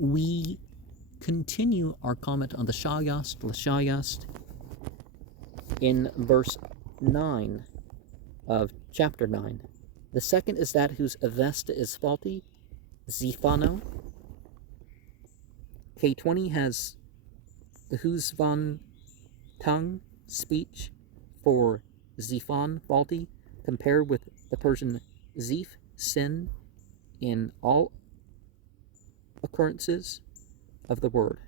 We continue our comment on the Shayast La Shayast in verse 9 of chapter 9. The second is that whose Avesta is faulty, Zifano. K20 has the whose von tongue, speech, for Zifan, faulty, compared with the Persian Zif, sin, in all occurrences of the word.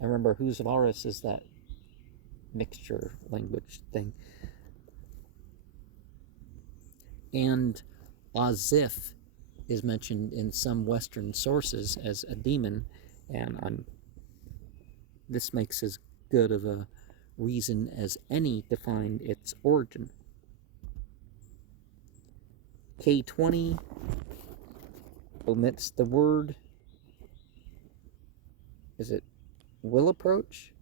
I remember whose Varis is that mixture language thing. And Azif is mentioned in some Western sources as a demon, and this makes as good of a reason as any to find its origin. K20 omits the word, is it will approach?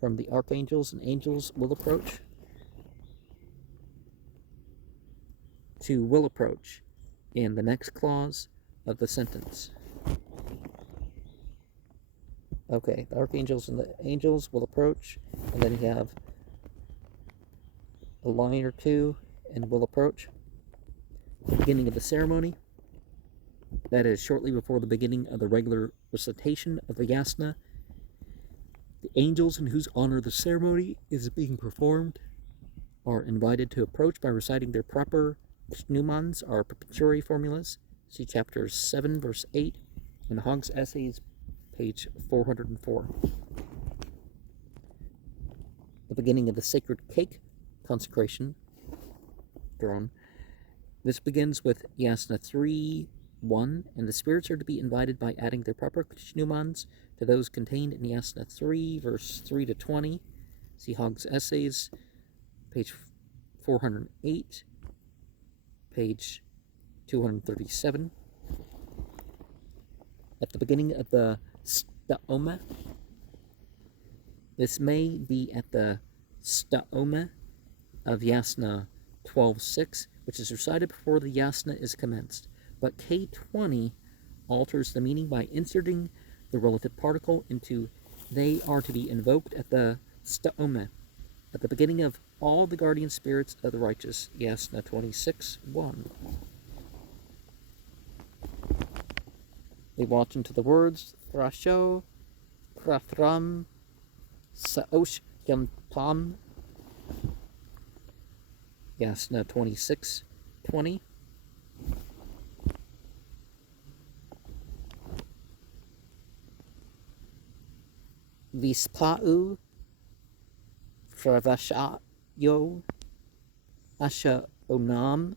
From the archangels and angels will approach? To will approach in the next clause of the sentence. Okay, the archangels and the angels will approach, and then you have a line or two and will approach. The beginning of the ceremony, that is shortly before the beginning of the regular recitation of the yasna. The angels in whose honor the ceremony is being performed are invited to approach by reciting their proper Pnumans, or perpetuary formulas. See chapters 7, verse 8, in Hogg's Essays, page 404. The beginning of the sacred cake consecration, drawn. This begins with Yasna 3:1, and the spirits are to be invited by adding their proper Pnumans to those contained in Yasna 3, verse 3 to 20. See Hogg's Essays, page 408, page 237. At the beginning of the Sta'oma, this may be at the Sta'oma of Yasna 12:6, which is recited before the yasna is commenced. But K20 alters the meaning by inserting the relative particle into they are to be invoked at the Sta'oma, at the beginning of all the guardian spirits of the righteous, Yasna 26:1. They watch into the words Thrasho, Krathram, Saosh Yampam, Yasna 26:20. Vispa'u Fravashayo Asha Onam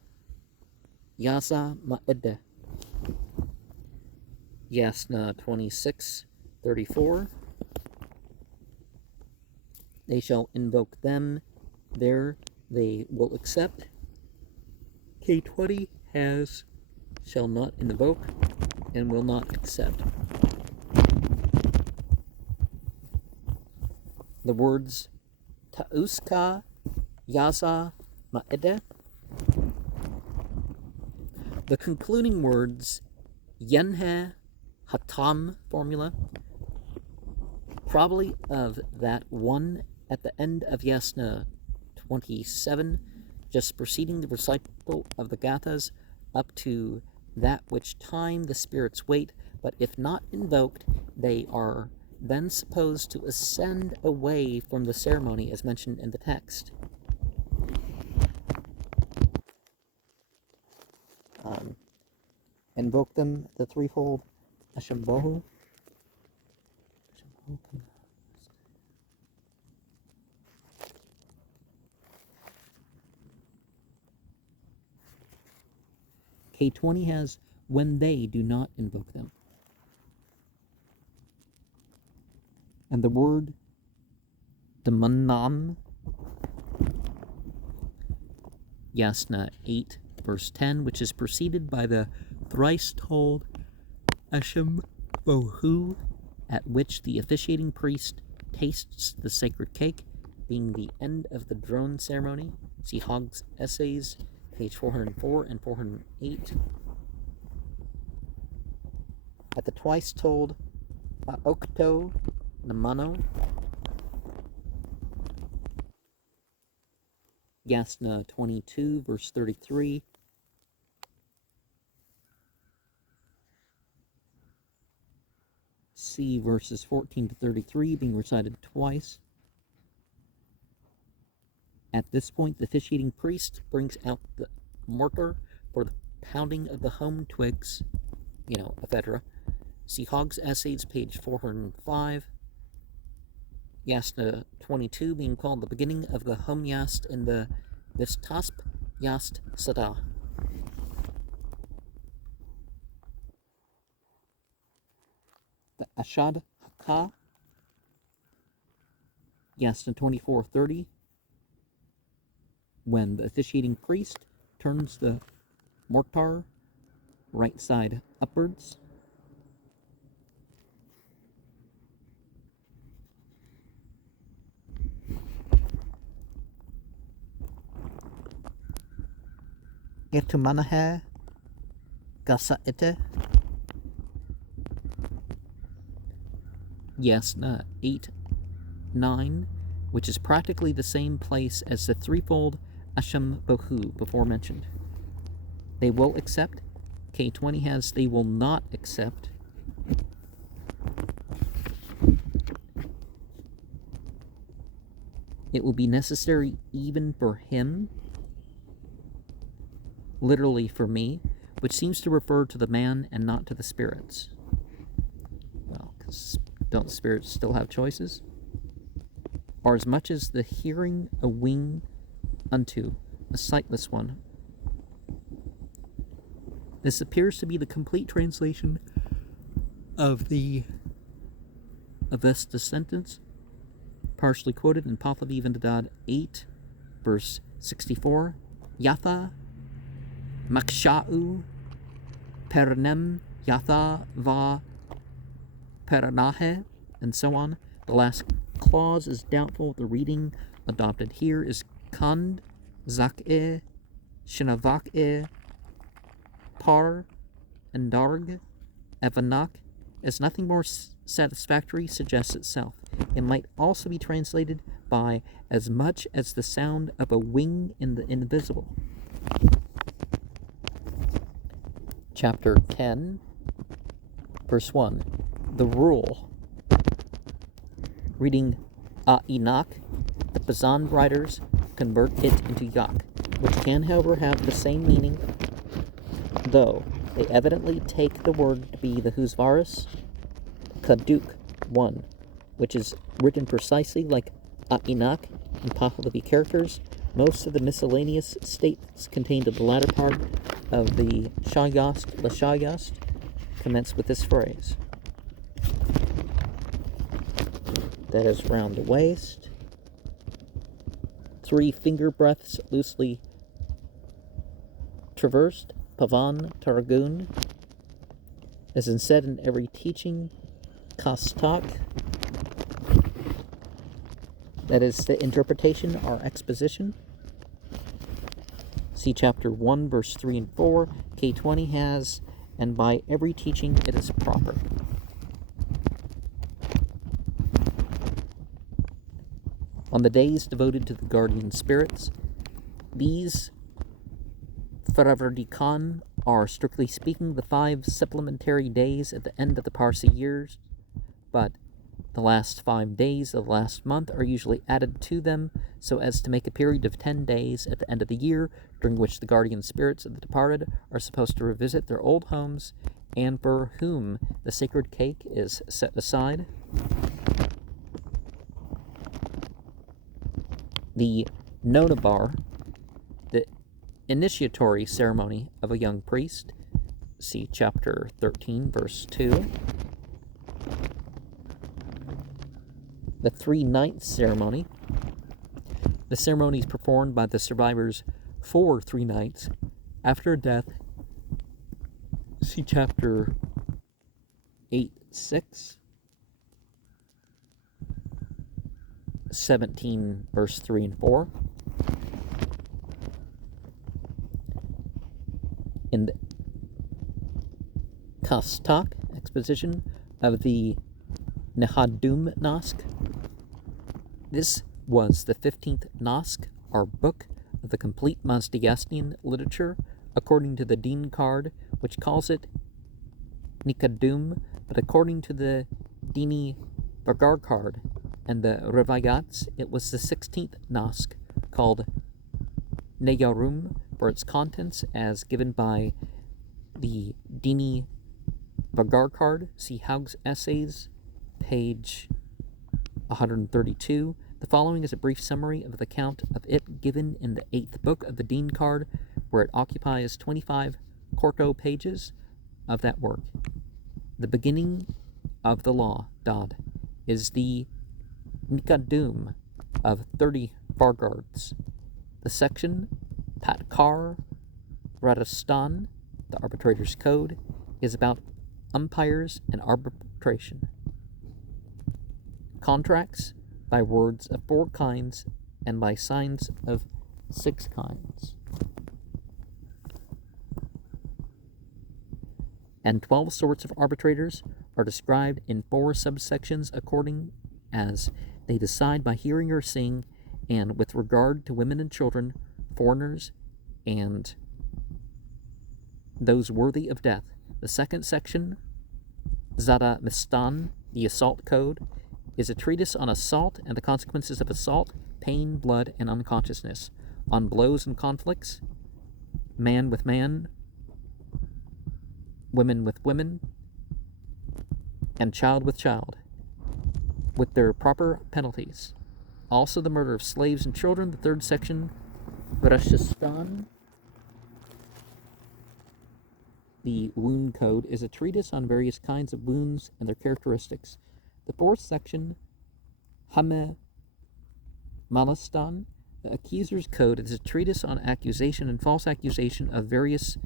Yasa Ma'ede, Yasna 26:34. They shall invoke them, there they will accept. K20 has shall not invoke and will not accept. The words Ta'uska Yasa Ma'ede, the concluding words Yenhe Hatam formula, probably of that one at the end of Yasna 27, just preceding the recital of the Gathas up to that which time the spirits wait, but if not invoked, they are then supposed to ascend away from the ceremony as mentioned in the text. Invoke them, the threefold Ashambhohu. K20 has when they do not invoke them. And the word Damanam, Yasna 8, verse 10, which is preceded by the thrice told Hashem Bohu, at which the officiating priest tastes the sacred cake, being the end of the drone ceremony. See Hogg's Essays, page 404 and 408. At the twice told Octo Namano, Yasna 22, verse 33, C verses 14 to 33 being recited twice. At this point, the officiating priest brings out the mortar for the pounding of the home twigs, etc. See Hogg's Essays, page 405. Yasna 22 being called the beginning of the home yast in the Vistasp Yast Sada. The Ashad Haka, Yasna 24:30, when the officiating priest turns the mortar right side upwards. Etumanahe Gasaite, Yasna 8:9, which is practically the same place as the threefold Asham Bohu before mentioned. They will accept. K20 has they will not accept. It will be necessary even for him, literally for me, which seems to refer to the man and not to the spirits. Well, because don't spirits still have choices? Or as much as the hearing a wing unto a sightless one. This appears to be the complete translation of the Avesta sentence, partially quoted in Pahlavi Vendadad 8, verse 64, Yatha Maksha'u Pernem Yatha Va Peranahe, and so on. The last clause is doubtful. The reading adopted here is Kand Zak'e Shinavak'e Par and Darg Evanak, as nothing more satisfactory suggests itself. It might also be translated by as much as the sound of a wing in the invisible. Chapter 10, verse 1. The rule. Reading A'Inak, the Pazan writers convert it into Yak, which can, however, have the same meaning, though they evidently take the word to be the Husvaris Kaduk 1, which is written precisely like A'Inak in Pahlavi characters. Most of the miscellaneous statements contained in the latter part of the Shayast La Shayast commence with this phrase. That is round the waist. 3 finger breaths loosely traversed. Pavan Targun. As in said in every teaching, Kastak. That is the interpretation or exposition. See chapter 1, verse 3 and 4. K20 has, and by every teaching it is proper. On the days devoted to the guardian spirits, these Faravardikhan are, strictly speaking, the 5 supplementary days at the end of the Parsi years, but the last 5 days of the last month are usually added to them so as to make a period of 10 days at the end of the year, during which the guardian spirits of the departed are supposed to revisit their old homes and for whom the sacred cake is set aside. The Nonabar, the initiatory ceremony of a young priest, see chapter 13, verse 2. The 3-night ceremony. The ceremony is performed by the survivors for 3 nights after death. See chapter 8:6, 17, verse 3 and 4. In the Kastak, exposition of the Nehadum Nosk. This was the 15th Nosk, or book of the complete Mazdayastian literature, according to the Dean card, which calls it Nikadum, but according to the Dini Vagar card and the Revayats, it was the 16th Nosk, called Neyarum, for its contents as given by the Dini Vagar card. See Haug's Essays, page 132. The following is a brief summary of the account of it given in the 8th book of the Dean card, where it occupies 25 quarto pages of that work. The beginning of the law, Dod, is the Nikadum of 30 Vargards. The section Patkar Radastan, the arbitrator's code, is about umpires and arbitration. Contracts by words of 4 kinds and by signs of 6 kinds. And 12 sorts of arbitrators are described in 4 subsections according as they decide by hearing or seeing, and with regard to women and children, foreigners, and those worthy of death. The second section, Zada Mistan, the assault code, is a treatise on assault and the consequences of assault, pain, blood, and unconsciousness, on blows and conflicts, man with man, women with women, and child with child, with their proper penalties. Also the murder of slaves and children. The third section, Vrashistan, the wound code, is a treatise on various kinds of wounds and their characteristics. The fourth section, Hame Malastan, the accuser's code, is a treatise on accusation and false accusation of various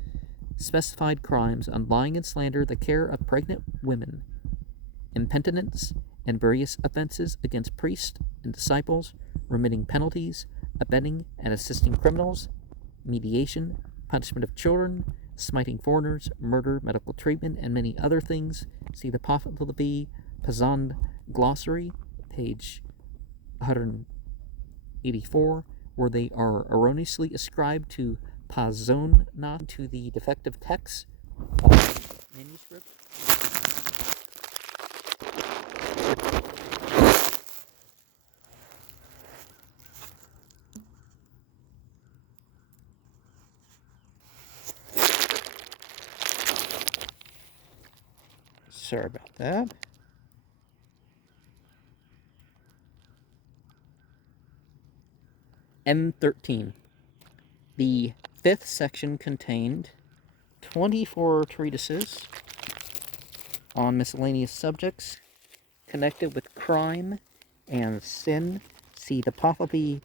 specified crimes, on lying and slander, the care of pregnant women, impenitence, and various offenses against priests and disciples, remitting penalties, abetting and assisting criminals, mediation, punishment of children, smiting foreigners, murder, medical treatment, and many other things. See the Pahlavi Pazand glossary, page 184, where they are erroneously ascribed to Pazonna, to the defective text of manuscript. Sorry about that. M13. The 5th section contained 24 treatises on miscellaneous subjects connected with crime and sin. See the Pahlavi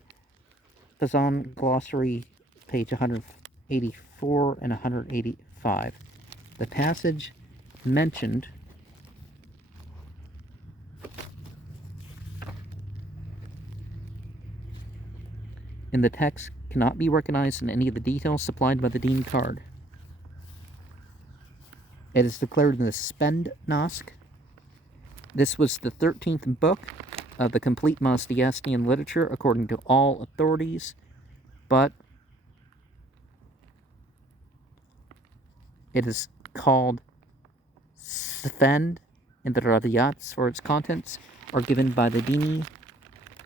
Pazan glossary, page 184 and 185. The passage mentioned in the text cannot be recognized in any of the details supplied by the Dean card. It is declared in the Spend Nosk. This was the 13th book of the complete Mazdayastian literature according to all authorities, but it is called Spend, and the Radiyats for its contents are given by the Dini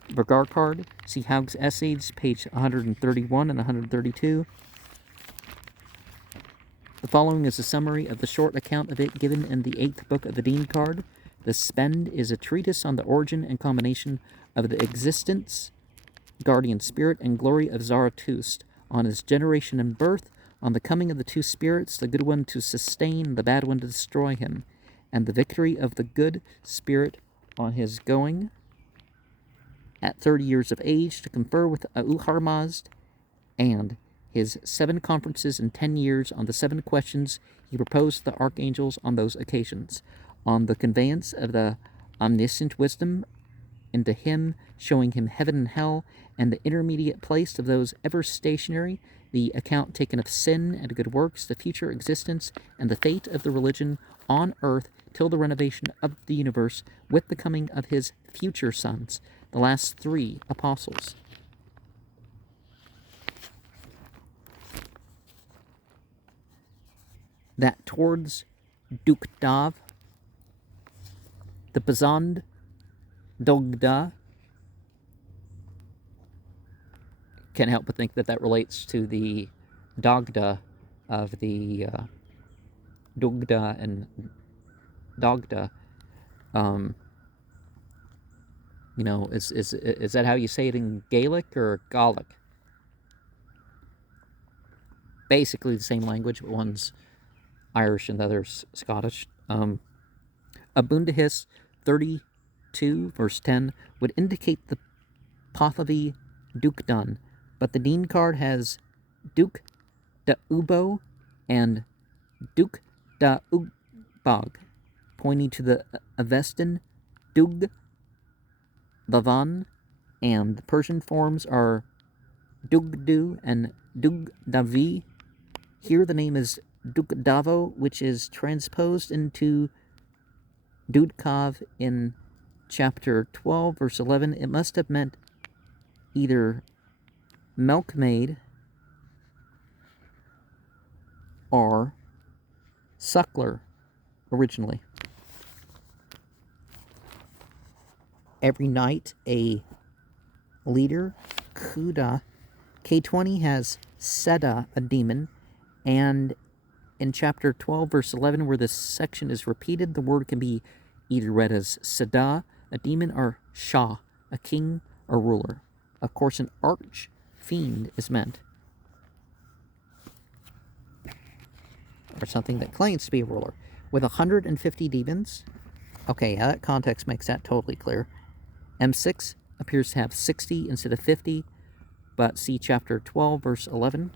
Vagar card. See Haug's Essays, page 131 and 132. The following is a summary of the short account of it given in the 8th book of the Dean card. The Spend is a treatise on the origin and combination of the existence, guardian spirit, and glory of Zarathustra, on his generation and birth, on the coming of the 2 spirits, the good one to sustain, the bad one to destroy him, and the victory of the good spirit on his going at 30 years of age to confer with Auharmazd, and his 7 conferences in 10 years on the 7 questions he proposed to the archangels on those occasions, on the conveyance of the omniscient wisdom into him, showing him heaven and hell, and the intermediate place of those ever stationary, the account taken of sin and good works, the future existence, and the fate of the religion on earth till the renovation of the universe with the coming of his future sons, the last 3 apostles. That towards Dukdav, the Pazand Dogda, can't help but think that that relates to the Dogda of the Dugda and Dogda. You know, is that how you say it in Gaelic or Gaelic? Basically the same language, but one's Irish and the other's Scottish. Abundahis 32, verse 10, would indicate the Pahlavi Dukedun, but the Dean card has Duke da Ubo and Duke da Ugbog, pointing to the Avestan Dug Lavan, and the Persian forms are Dugdu and Dugdavi. Here the name is Dukdavo, which is transposed into Dudkov in chapter 12, verse 11. It must have meant either milkmaid or suckler originally. Every night, a leader, Kuda, K20 has Seda, a demon, and in chapter 12, verse 11, where this section is repeated, the word can be either read as Seda, a demon, or Shah, a king or ruler. Of course, an arch-fiend is meant, or something that claims to be a ruler. With 150 demons, okay, that context makes that totally clear. M6 appears to have 60 instead of 50, but see chapter 12, verse 11.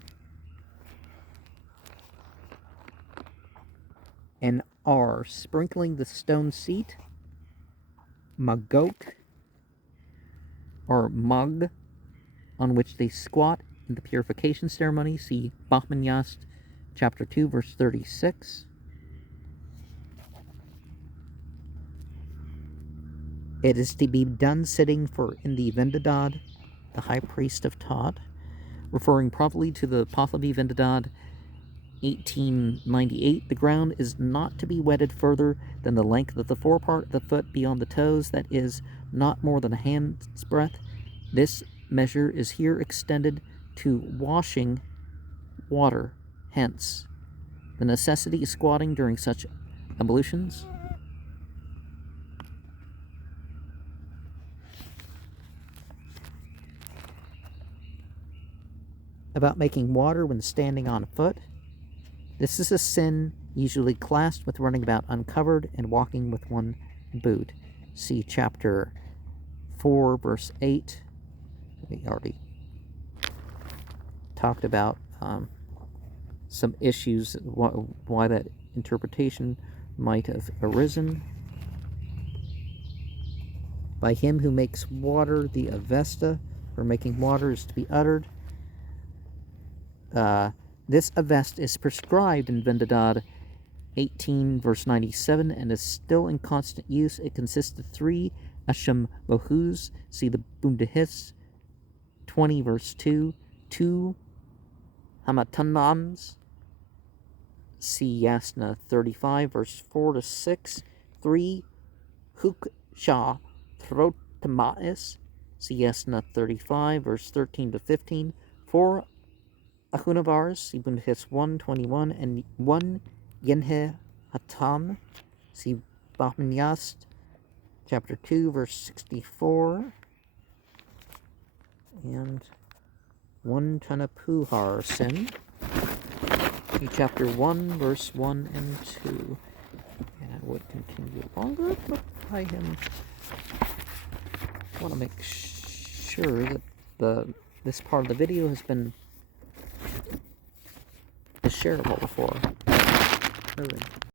And R, sprinkling the stone seat, Magok, or Mug, on which they squat in the purification ceremony. See Bahmanyast, chapter 2, verse 36. It is to be done sitting for in the Vendadad, the high priest of Todd, referring probably to the Pahlavi Vendadad 1898. The ground is not to be wetted further than the length of the forepart of the foot beyond the toes, that is, not more than a hand's breadth. This measure is here extended to washing water, hence the necessity of squatting during such ablutions. About making water when standing on foot. This is a sin usually classed with running about uncovered and walking with one boot. See chapter 4, verse 8. We already talked about some issues, why that interpretation might have arisen. By him who makes water, the Avesta, for making water is to be uttered. This Avest is prescribed in Vendadad 18, verse 97, and is still in constant use. It consists of 3 Asham Bohus, see the Bundahis 20, verse 2, 2 Hamatanams, see Yasna 35, verse 4 to 6, 3 Huksha Throtamais, see Yasna 35, verse 13 to 15, 4 Ahunavars, Ibn His 121, and 1 Yenhe Hatam, see Bahmanyast, chapter 2, verse 64, and 1 Tanapuhar Sin, see chapter 1, verse 1 and 2. And I would continue longer, but I want to make sure that this part of the video has been shareable before moving.